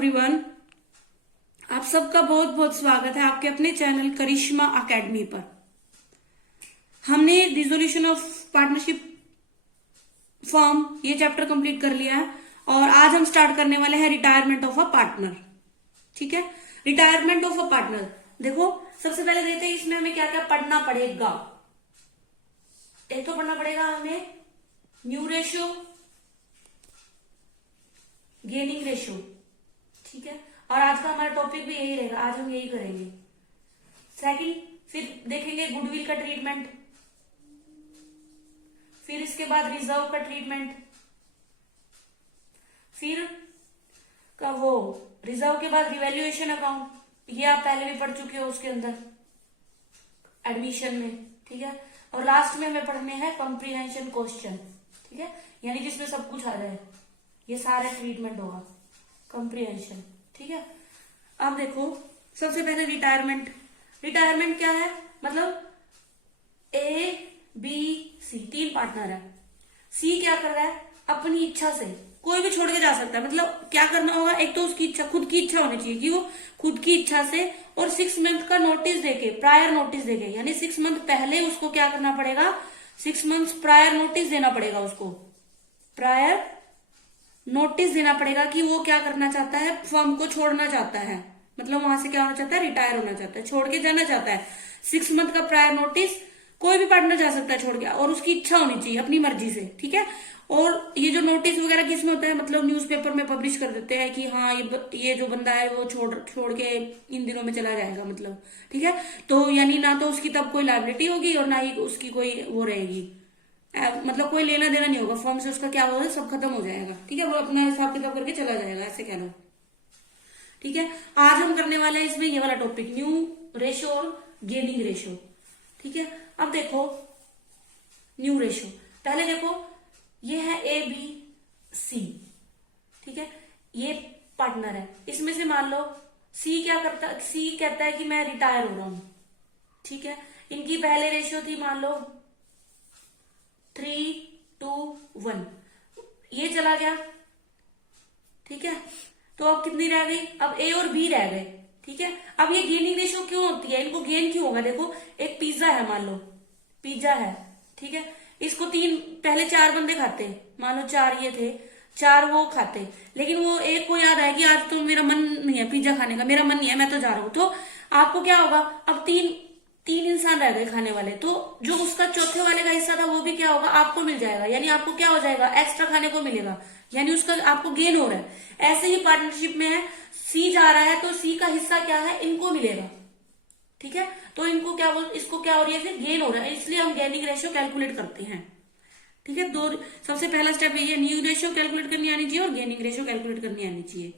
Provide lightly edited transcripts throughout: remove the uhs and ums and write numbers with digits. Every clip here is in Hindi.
एवरीवन, आप सबका बहुत बहुत स्वागत है आपके अपने चैनल करिश्मा एकेडमी पर। हमने रिजोल्यूशन ऑफ पार्टनरशिप फॉर्म ये चैप्टर कंप्लीट कर लिया है और आज हम स्टार्ट करने वाले हैं रिटायरमेंट ऑफ अ पार्टनर। ठीक है, रिटायरमेंट ऑफ अ पार्टनर। देखो, सबसे पहले देखते हैं इसमें हमें क्या क्या पढ़ना पड़ेगा। एक तो पढ़ना पड़ेगा हमें न्यू रेशियो, गेनिंग रेशियो। ठीक है, और आज का हमारा टॉपिक भी यही रहेगा, आज हम यही करेंगे। सेकंड, फिर देखेंगे गुडविल का ट्रीटमेंट, फिर इसके बाद रिजर्व का ट्रीटमेंट, फिर का वो रिजर्व के बाद रिवैल्यूएशन अकाउंट, ये आप पहले भी पढ़ चुके हो उसके अंदर एडमिशन में। ठीक है, और लास्ट में हमें पढ़ने हैं कॉम्प्रिहेंशन क्वेश्चन। ठीक है, यानी जिसमें सब कुछ आ जाए, ये सारा ट्रीटमेंट होगा कॉम्प्रिहेंशन। ठीक है, अब देखो सबसे पहले रिटायरमेंट। रिटायरमेंट क्या है? मतलब ए बी सी तीन पार्टनर है। सी क्या कर रहा है? अपनी इच्छा से कोई भी छोड़ के जा सकता है। मतलब क्या करना होगा? एक तो उसकी इच्छा, खुद की इच्छा होनी चाहिए कि वो खुद की इच्छा से, और 6 मंथ का नोटिस देके, प्रायर नोटिस देके, यानी 6 मंथ पहले उसको क्या करना पड़ेगा? 6 मंथ प्रायर नोटिस देना पड़ेगा उसको। प्रायर नोटिस देना पड़ेगा कि वो क्या करना चाहता है, फर्म को छोड़ना चाहता है। मतलब वहां से क्या होना चाहता है? रिटायर होना चाहता है, छोड़ के जाना चाहता है। 6 मंथ का प्रायर नोटिस कोई भी पार्टनर जा सकता है छोड़ के, और उसकी इच्छा होनी चाहिए अपनी मर्जी से। ठीक है, और ये जो नोटिस वगैरह किसमें होता है? मतलब न्यूज़पेपर में पब्लिश कर देते हैं कि हाँ ये जो बंदा है वो छोड़ के इन दिनों में चला जाएगा। मतलब ठीक है, तो यानी ना तो उसकी तब कोई लायबिलिटी होगी और ना ही उसकी कोई वो रहेगी, मतलब कोई लेना देना नहीं होगा फॉर्म से, उसका क्या होगा, सब खत्म हो जाएगा। ठीक है, वो अपना हिसाब किताब करके चला जाएगा, ऐसे कह लो। ठीक है, आज हम करने वाले हैं इसमें ये वाला टॉपिक, न्यू रेशियो और गेनिंग रेशियो। ठीक है, अब देखो न्यू रेशियो। पहले देखो, ये है ए बी सी। ठीक है, ये पार्टनर है। इसमें से मान लो सी क्या करता, सी कहता है कि मैं रिटायर हो रहा हूं। ठीक है, इनकी पहले रेशियो थी मान लो 3:1, ये चला गया। ठीक है, तो अब कितनी रह गई? अब ए और बी रह गए। ठीक है, अब ये गेनिंग रेशियो क्यों होती है? इनको गेन क्यों होगा? देखो, एक पिज्जा है, मान लो पिज्जा है। ठीक है, इसको पहले 4 बंदे खाते, मान लो 4 ये थे, 4 वो खाते, लेकिन वो एक को याद है कि आज तो मेरा मन नहीं है पिज्जा खाने का, मेरा मन नहीं है, मैं तो जा रहा हूं। तो आपको क्या होगा? अब तीन इंसान रह गए खाने वाले, तो जो उसका चौथे वाले का हिस्सा था वो भी क्या होगा? आपको मिल जाएगा। यानी आपको क्या हो जाएगा? एक्स्ट्रा खाने को मिलेगा, यानी उसका आपको गेन हो रहा है। ऐसे ही पार्टनरशिप में है, सी जा रहा है तो सी का हिस्सा क्या है? इनको मिलेगा। ठीक है, तो इनको क्या इसको क्या हो रही है? फिर गेन हो रहा है, इसलिए हम गेनिंग रेशियो कैलकुलेट करते हैं। ठीक है, सबसे पहला स्टेप ये है, न्यू रेशियो कैलकुलेट करनी आनी चाहिए और गेनिंग रेशियो कैलकुलेट करनी आनी चाहिए।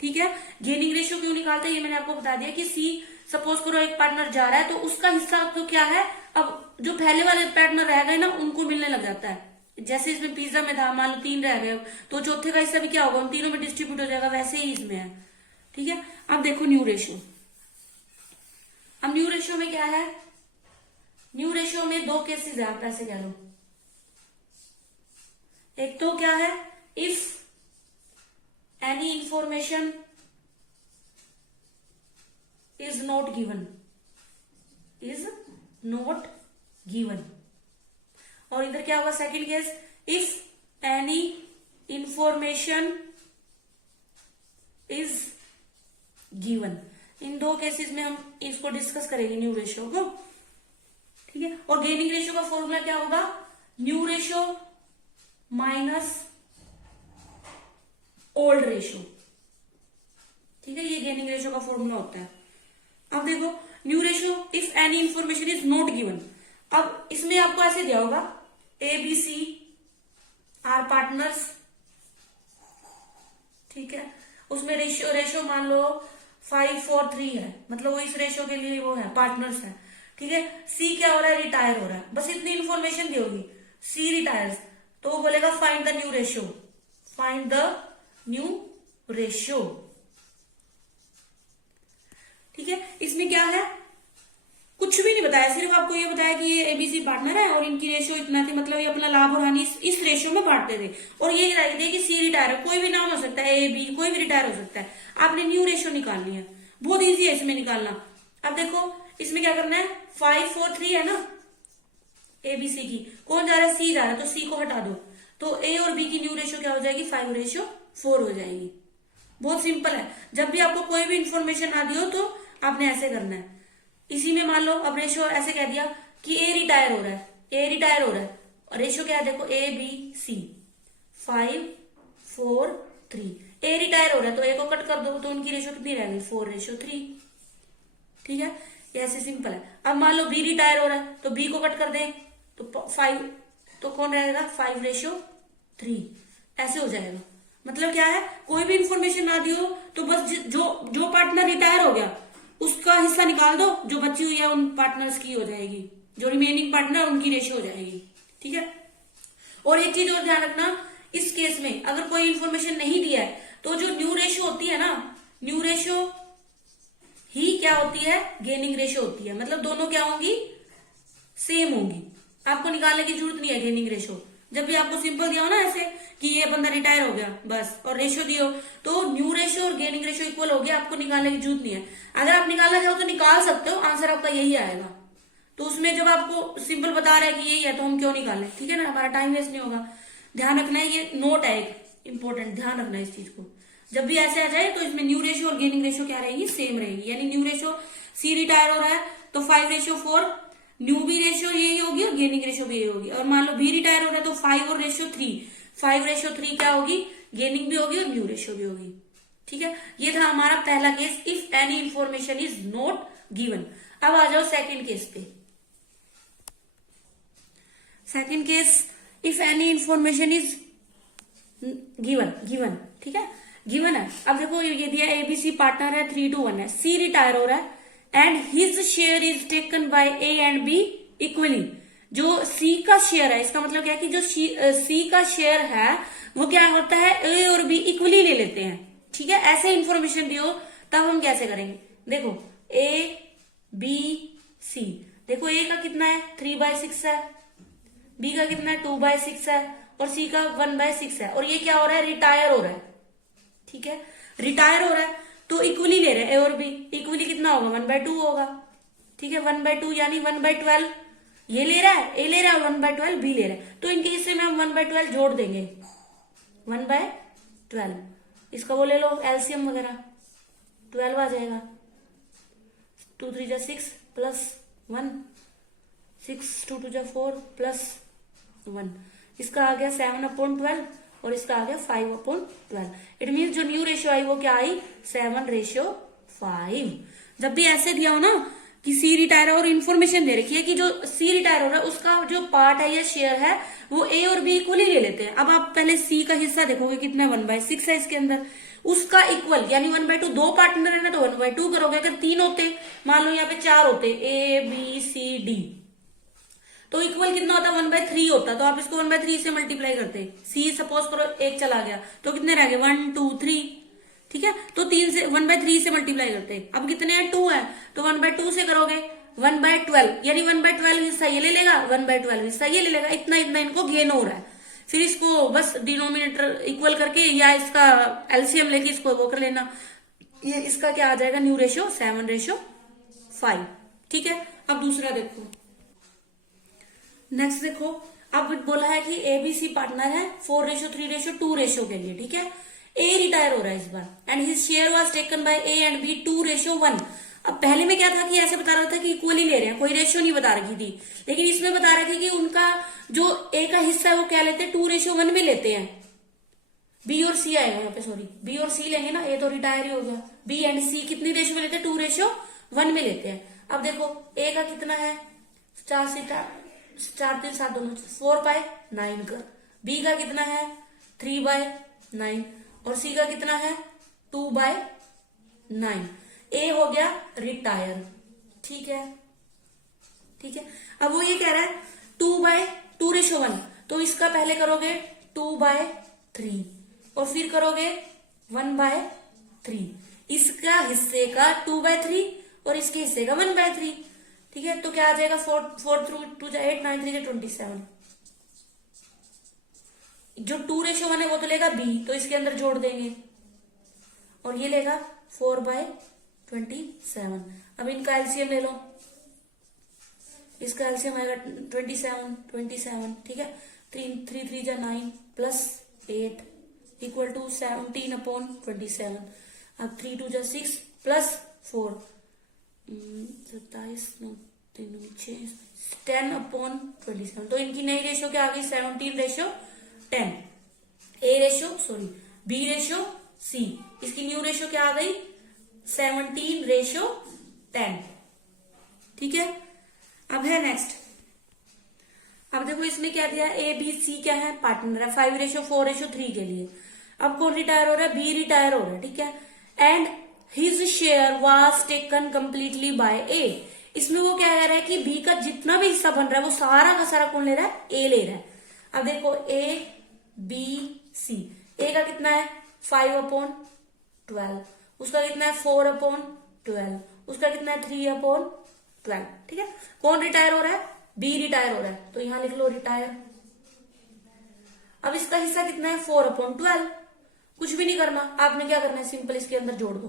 ठीक है, गेनिंग रेशियो क्यों निकालते हैं ये मैंने आपको बता दिया कि सी सपोज करो एक पार्टनर जा रहा है तो उसका हिस्सा तो क्या है? अब जो पहले वाले पार्टनर रह गए ना, उनको मिलने लग जाता है। जैसे इसमें पिज्जा में था, मान लो 3 रह गए, तो चौथे का हिस्सा भी क्या होगा? उन तीनों में डिस्ट्रीब्यूट हो जाएगा, वैसे ही इसमें है। ठीक है, अब देखो न्यू रेशियो। अब न्यू रेशियो में क्या है? न्यू रेशियो में 2 केसेस है, आप ऐसे कह लो। एक तो क्या है? If any information is not given, is not given. और इधर क्या होगा? Second case, if any information is given. In 2 cases में हम इसको डिस्कस करेंगे, न्यू रेशियो को। ठीक है, और गेनिंग रेशियो का फॉर्मूला क्या होगा? New ratio minus old ratio. ठीक है, ये गेनिंग रेशियो का फॉर्मूला होता है। अब देखो new ratio, if any information is not given. अब इसमें आपको ऐसे दिया होगा, A B C are partners. ठीक है, उसमें रेशियो मान लो 5:4:3 है, मतलब वो इस रेशियो के लिए वो है, पार्टनर्स है। ठीक है, सी क्या हो रहा है? रिटायर हो रहा है। बस इतनी इंफॉर्मेशन दी होगी, सी रिटायर्स, तो वो बोलेगा find the new ratio, find the new ratio. ठीक है, इसमें क्या है? कुछ भी नहीं बताया, सिर्फ आपको ये बताया कि ये एबीसी पार्टनर है और इनकी रेशियो इतना थी, मतलब ये अपना लाभ और हानि इस रेशियो में बांटते थे। और ये रख दिया कि सी रिटायर है, कोई भी नाम हो सकता है, ए बी कोई भी रिटायर हो सकता है। आपने न्यू रेशियो निकालनी है, बहुत ईजी है इसमें निकालना। अब देखो इसमें क्या करना है, 5 4 3 है ना एबीसी की, कौन जा रहा है, सी जा रहा है, तो सी को हटा दो, तो ए और बी की न्यू रेशियो क्या हो जाएगी, 5:4 हो जाएगी। बहुत सिंपल है। जब भी आपको कोई भी इंफॉर्मेशन ना दी हो तो आपने ऐसे करना है। इसी में मान लो अब रेशियो ऐसे कह दिया कि ए रिटायर हो रहा है, ए रिटायर हो रहा है, और रेशियो क्या है देखो, ए बी सी, 5 4 3। ए रिटायर हो रहा है तो ए को कट कर दो, तो उनकी रेशियो कितनी रह गई, 4:3। ठीक है, ये ऐसे सिंपल है। अब मान लो बी रिटायर हो रहा है तो बी को कट कर दें तो 5, तो कौन रहेगा, 5:3, ऐसे हो जाएगा। मतलब क्या है, कोई भी इंफॉर्मेशन ना दी हो तो बस जो पार्टनर रिटायर हो गया उसका हिस्सा निकाल दो, जो बची हुई है उन पार्टनर्स की हो जाएगी, जो रिमेनिंग पार्टनर उनकी रेशियो हो जाएगी। ठीक है, और एक चीज और ध्यान रखना, इस केस में अगर कोई इंफॉर्मेशन नहीं दिया है तो जो न्यू रेशियो होती है ना, न्यू रेशियो ही क्या होती है, गेनिंग रेशियो होती है। मतलब दोनों क्या होंगी, सेम होंगी, आपको निकालने की जरूरत नहीं है गेनिंग रेशियो। जब भी आपको सिंपल दिया हो ना ऐसे कि ये बंदा रिटायर हो गया बस, और रेशियो दियो तो न्यू रेशियो और गेनिंग रेशियो इक्वल हो गया, आपको निकालने की जरूरत नहीं है। अगर आप निकालना चाहो तो निकाल सकते हो, आंसर आपका यही आएगा। तो उसमें जब आपको सिंपल बता रहा है कि यही है तो हम क्यों निकालें, ठीक है ना, हमारा टाइम वेस्ट नहीं होगा। ध्यान रखना है, ये नोट है एक इंपॉर्टेंट, ध्यान रखना है इस चीज को। जब भी ऐसे आ जाए तो इसमें न्यू रेशियो और गेनिंग रेशियो क्या रहेगी, सेम रहेगी। यानी न्यू रेशियो सी रिटायर हो रहा है तो 5:4, न्यू भी रेशियो यही होगी और गेनिंग रेशियो भी यही होगी। और मान लो बी रिटायर हो रहा है तो 5 और रेशियो 3, 5:3 क्या होगी, गेनिंग भी होगी और न्यू रेशियो भी होगी। ठीक है, ये था हमारा पहला case, if any information is not given. अब आ जाओ सेकंड केस पे। Second case, if any information is given, ठीक है, गिवन है। अब देखो ये दिया एबीसी पार्टनर है, 3:1 है, सी रिटायर हो रहा है and his share is taken by A and be equally. जो सी का शेयर है, इसका मतलब क्या है कि जो सी का शेयर है वो क्या होता है, ए और बी इक्वली ले लेते हैं। ठीक है, ऐसे इंफॉर्मेशन दियो तब हम कैसे करेंगे, देखो ए बी सी, देखो ए का कितना है 3/6 है, बी का कितना है 2/6 है और सी का 1/6 है, और ये क्या हो रहा है, रिटायर हो रहा है। ठीक है, रिटायर हो रहा है तो इक्वली ले रहे हैं ए और बी, इक्वली कितना होगा 1/2 होगा। ठीक है, 1/2 यानी 1/12 ये ले रहा है, ए ले रहा है, 1/12 बी ले रहा है, तो इनके हिस्से में हम 1/12 जोड़ देंगे, 1/12। इसका वो ले लो एलसीएम वगैरह, 12 आ जाएगा, 2 3 जा 6 प्लस 1, 6 2 2 जा 4 प्लस 1, इसका आ गया 7/12 और इसका आ गया 5/12। इट मीन जो न्यू रेशियो आई वो क्या आई, 7:5। जब भी ऐसे दिया हो ना कि सी रिटायर और इन्फॉर्मेशन दे रखी है कि जो सी रिटायर हो रहा है उसका जो पार्ट है या शेयर है वो ए और बी इक्वली ले लेते हैं। अब आप पहले सी का हिस्सा देखोगे कितना 1/6 है इसके अंदर, उसका इक्वल यानी 1/2, 2 पार्टनर है ना तो 1/2 करोगे। अगर 3 होते, मान लो यहाँ पे 4 होते, ए बी सी डी, तो इक्वल कितना होता, 1/3 होता, तो आप इसको 1/3 से मल्टीप्लाई करते। सी सपोज करो एक चला गया तो कितने रह गए 1 2 3। ठीक है, तो 3 से 1/3 से मल्टीप्लाई करते। अब कितने हैं 2 है तो 1/2 से करोगे 1/12, यानी 1/12 हिस्सा ये ले लेगा, 1/12 हिस्सा ये ले लेगा, इतना इतना इनको गेन हो रहा है। फिर इसको बस डिनोमिनेटर इक्वल करके या इसका एलसीएम लेके इसको वो कर लेना, ये इसका क्या आ जाएगा न्यू रेशियो 7:5। ठीक है, अब दूसरा देखो, नेक्स्ट देखो, अब बोला है कि एबीसी पार्टनर है 4:3:2 रेशियो के लिए। ठीक है, ए रिटायर हो रहा है इस बार and his share was taken by A and B 2:1। अब पहले में क्या था कि ऐसे बता रहा था कि इक्वली ले रहे हैं, कोई रेशियो नहीं बता रखी थी, लेकिन इसमें बता रहे थे कि उनका जो ए का हिस्सा है वो क्या लेते हैं 2:1 में लेते हैं। बी और सी आएगा यहाँ पे, सॉरी बी और सी लेंगे ना, ए तो रिटायर ही हो गया, बी एंड सी कितनी रेशियो में लेते हैं 2:1 में लेते हैं। अब देखो ए का कितना है 4 से 4 3 7 दोनों 4/9 कर, बी का कितना है 3/9 और सी का कितना है 2/9। ए हो गया रिटायर। ठीक है, ठीक है, अब वो ये कह रहा है 2/2:1, तो इसका पहले करोगे 2/3 और फिर करोगे 1/3, इसका हिस्से का 2/3 और इसके हिस्से का 1/3। ठीक है, तो क्या आ जाएगा, 4 जा 8, 9 3 जा 27। जो 2:1 है वो तो लेगा बी, तो इसके अंदर जोड़ देंगे, और ये लेगा 4/27। अब इनका एलसीएम ले लो, इसका एलसीएम आएगा 27, ठीक है। 3 जा 9 प्लस 8 इक्वल टू 17/27। अब 3 2 जा 6 प्लस 4 27 3 6 10/27। तो इनकी नई रेशो क्या आ गई, 17:10। बी रेशो सी, इसकी न्यू रेशो क्या आ गई, 17:10। ठीक है। अब है नेक्स्ट, अब देखो इसमें क्या दिया, ए बी सी क्या है, पार्टनर है, 5:4:3 के लिए। अब कौन रिटायर हो रहा है, बी रिटायर हो रहा है, ठीक है। And his share was taken completely by A. इसमें वो क्या कह रहा है कि बी का जितना भी हिस्सा बन रहा है वो सारा का सारा कौन ले रहा है, ए ले रहा है। अब देखो ए बी सी, ए का कितना है 5/12, उसका कितना है 4/12, उसका कितना है 3/12, ठीक है। कौन रिटायर हो रहा है, बी रिटायर हो रहा है, तो यहां लिख लो रिटायर। अब इसका हिस्सा कितना है 4/12, कुछ भी नहीं करना, आपने क्या करना है, सिंपल इसके अंदर जोड़ दो,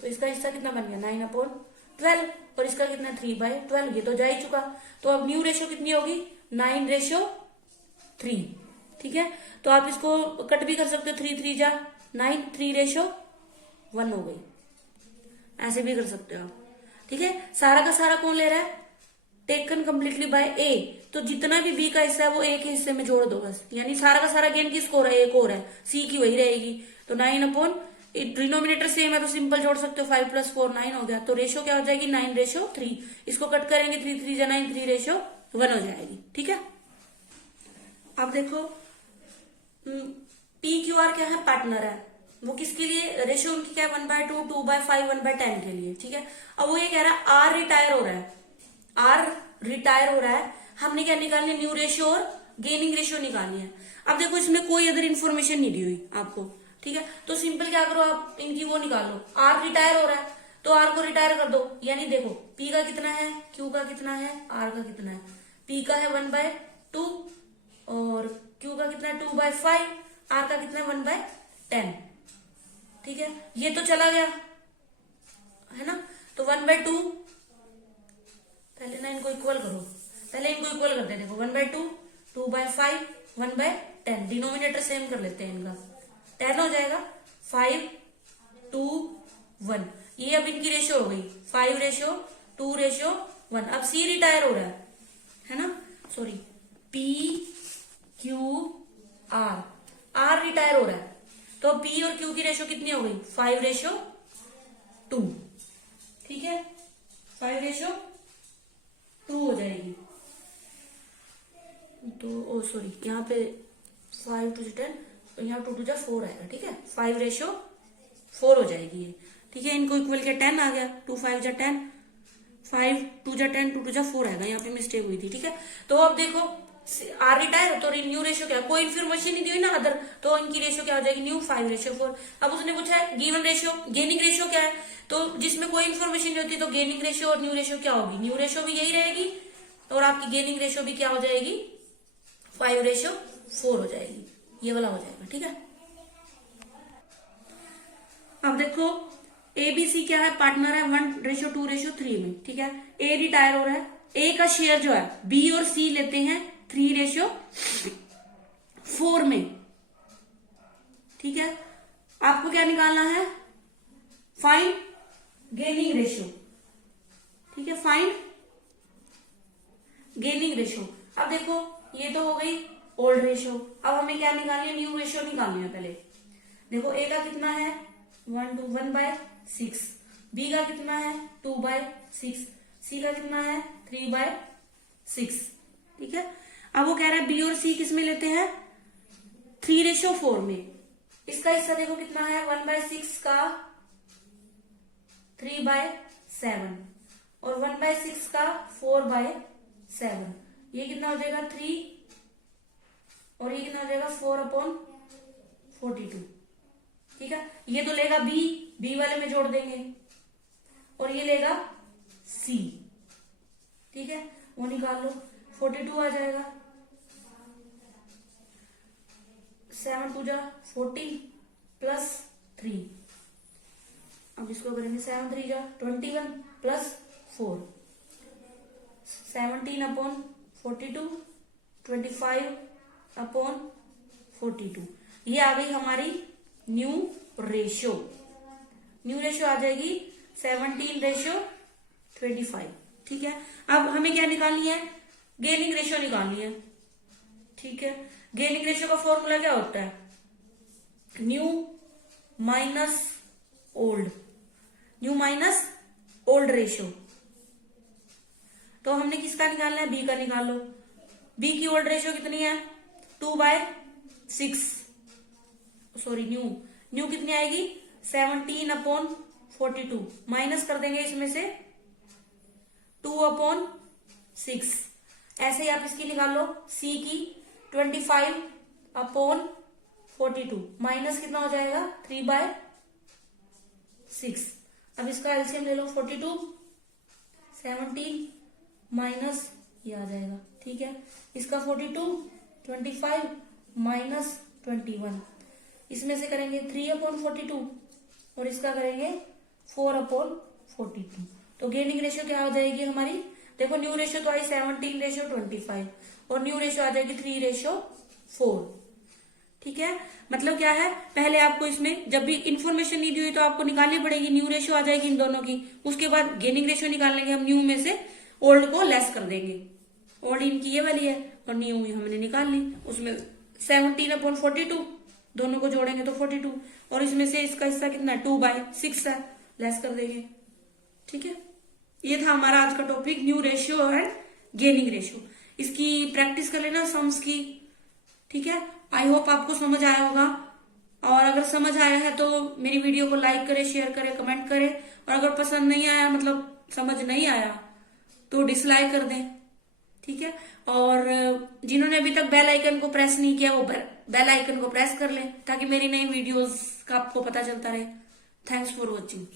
तो इसका हिस्सा कितना बन गया 9/12, और इसका कितना है 3/12, ये तो जा ही चुका। तो अब न्यू रेशो कितनी होगी, 9:3, ठीक है। तो आप इसको कट भी कर सकते हो, 3 जा 9, 3:1 हो गई, ऐसे भी कर सकते हो आप, ठीक है। सारा का सारा कौन ले रहा है, टेकन कंप्लीटली बाय ए, तो जितना भी बी का हिस्सा है वो ए के हिस्से में जोड़ दो बस, यानी सारा का सारा गेन किसको हो रहा है, ए को हो रहा है, सी की वही रहेगी। तो 9 डिनोमिनेटर सेम है तो सिंपल जोड़ सकते हो, 5 + 4 9 हो गया। तो रेशो क्या हो जाएगी 9:3, इसको कट करेंगे 3 जा 9, 3:1 हो जाएगी, ठीक है। अब देखो पी क्यू आर क्या है, पार्टनर है, वो किसके लिए, रेशियो उनकी क्या है 1/2, 2/5, 1/10 के लिए, ठीक है। अब वो ये कह रहा है आर रिटायर हो रहा है, आर रिटायर हो रहा है, हमने क्या निकालनी है, न्यू रेशियो और गेनिंग रेशियो निकालनी है। अब देखो इसमें कोई अदर इन्फॉर्मेशन नहीं दी हुई आपको, ठीक है। तो सिंपल क्या करो, आप इनकी वो निकालो, आर रिटायर हो रहा है तो आर को रिटायर कर दो, यानी देखो पी का कितना है, क्यू का कितना है, आर का कितना है। पी का है 1/2 और क्यू का कितना है 2/5, आर का कितना है 1/10, ठीक है। ये तो चला गया है ना, तो 1/2, पहले ना इनको इक्वल करो, पहले इनको इक्वल करते हैं, देखो 1/2, 2/5, 1/10, डिनोमिनेटर सेम कर लेते हैं इनका, 10 हो जाएगा, 5 2 1, ये अब इनकी रेशियो हो गई 5:2:1। अब सी रिटायर हो रहा है ना, sorry P Q R, R retire हो रहा है, तो पी और क्यू की रेशियो कितनी हो गई 5:2, ठीक है, 5:2 हो जाएगी। तो ओ सॉरी यहाँ पे 5 2 10, तो यहाँ 2 2 जा 4 आएगा, ठीक है, 5:4 हो जाएगी ये, ठीक है। इनको इक्वल किया 10 आ गया, 2 5 जा 10, 5 2 जा 10, 2 2 जा 4 आएगा, यहाँ पे मिस्टेक हुई थी, ठीक है। तो अब देखो आर रिटायर, तो न्यू रेशियो क्या, कोई इन्फॉर्मेशन नहीं दी हुई ना अदर, तो इनकी रेशियो क्या हो जाएगी न्यू 5:4। अब उसने पूछा है गिवन रेशियो, गेनिंग रेशियो क्या है, तो जिसमें कोई इन्फॉर्मेशन नहीं होती तो गेनिंग रेशियो और न्यू रेशियो क्या होगी, न्यू रेशियो भी यही रहेगी और आपकी गेनिंग रेशियो भी क्या हो जाएगी 5:4 हो जाएगी, ये वाला हो जाएगा, ठीक है। अब देखो ए बी सी क्या है, पार्टनर है 1:2:3 में, ठीक है। ए रिटायर हो रहा है, ए का शेयर जो है बी और सी लेते हैं 3:4 में, ठीक है। आपको क्या निकालना है, फाइंड गेनिंग रेशियो, ठीक है, फाइंड गेनिंग रेशियो। अब देखो ये तो हो गई ओल्ड रेशियो, अब हमें क्या निकालनी है, न्यू रेशियो निकालनी है। पहले देखो ए का कितना है 1/6, बी का कितना है 2/6, सी का कितना है 3/6, ठीक है। अब वो कह रहा है बी और सी किस में लेते हैं 3:4 में, इसका हिस्सा देखो कितना है 1/6 का 3/7 और 1/6 का 4/7, ये कितना हो जाएगा 3 और ये कितना हो जाएगा 4/42, ठीक है। ये तो लेगा बी वाले में जोड़ देंगे और ये लेगा सी, ठीक है, वो निकाल लो। 42 आ जाएगा, 7 2 जा 14 प्लस 3। अब इसको करेंगे 7 3 जा 21 प्लस 4, 17 अपॉन 42, 25 अपॉन 42। ये आ गई हमारी न्यू रेशियो। न्यू रेशियो आ जाएगी 17:25। ठीक है, अब हमें क्या निकालनी है, गेनिंग रेशियो निकालनी है। ठीक है, गेनिंग रेशियो का फॉर्मूला क्या होता है, new minus old, new minus old ratio. तो हमने किसका निकालना है, बी का निकाल लो। बी की ओल्ड रेशियो कितनी है, 2/6, सॉरी न्यू कितनी आएगी 17/42, माइनस कर देंगे इसमें से 2/6। ऐसे ही आप इसकी निकाल लो, सी की 25/42, माइनस कितना हो जाएगा 3/6। अब इसका एलसीएम ले लो, 42 17 माइनस ये आ जाएगा। ठीक है, इसका 42 25 माइनस 21, इसमें से करेंगे 3/42 और इसका करेंगे 4/42। तो गेनिंग रेशियो क्या हो जाएगी हमारी, देखो न्यू रेशियो तो आई 17:25 और न्यू रेशियो आ जाएगी 3:4। ठीक है, मतलब क्या है, पहले आपको इसमें जब भी इंफॉर्मेशन नहीं दी हुई तो आपको निकालनी पड़ेगी, न्यू रेशियो आ जाएगी इन दोनों की। उसके बाद गेनिंग रेशियो निकालेंगे हम, न्यू में से ओल्ड को लेस कर देंगे। ओल्ड इनकी ये वाली है और न्यू हमने निकाल ली, उसमें 17/42 दोनों को जोड़ेंगे तो 42, और इसमें से इसका हिस्सा कितना 2/6 है, लेस कर देंगे। ठीक है, ये था हमारा आज का topic, new ratio and gaining ratio. इसकी प्रैक्टिस कर लेना सम्स की। ठीक है, आई होप आपको समझ आया होगा, और अगर समझ आया है तो मेरी वीडियो को लाइक करें, शेयर करें, कमेंट करें, और अगर पसंद नहीं आया, मतलब समझ नहीं आया, तो डिसलाइक कर दें। ठीक है, और जिन्होंने अभी तक बेल आइकन को प्रेस नहीं किया वो बेल आइकन को प्रेस कर लें, ताकि मेरी नई वीडियोस का आपको पता चलता रहे। Thanks for watching.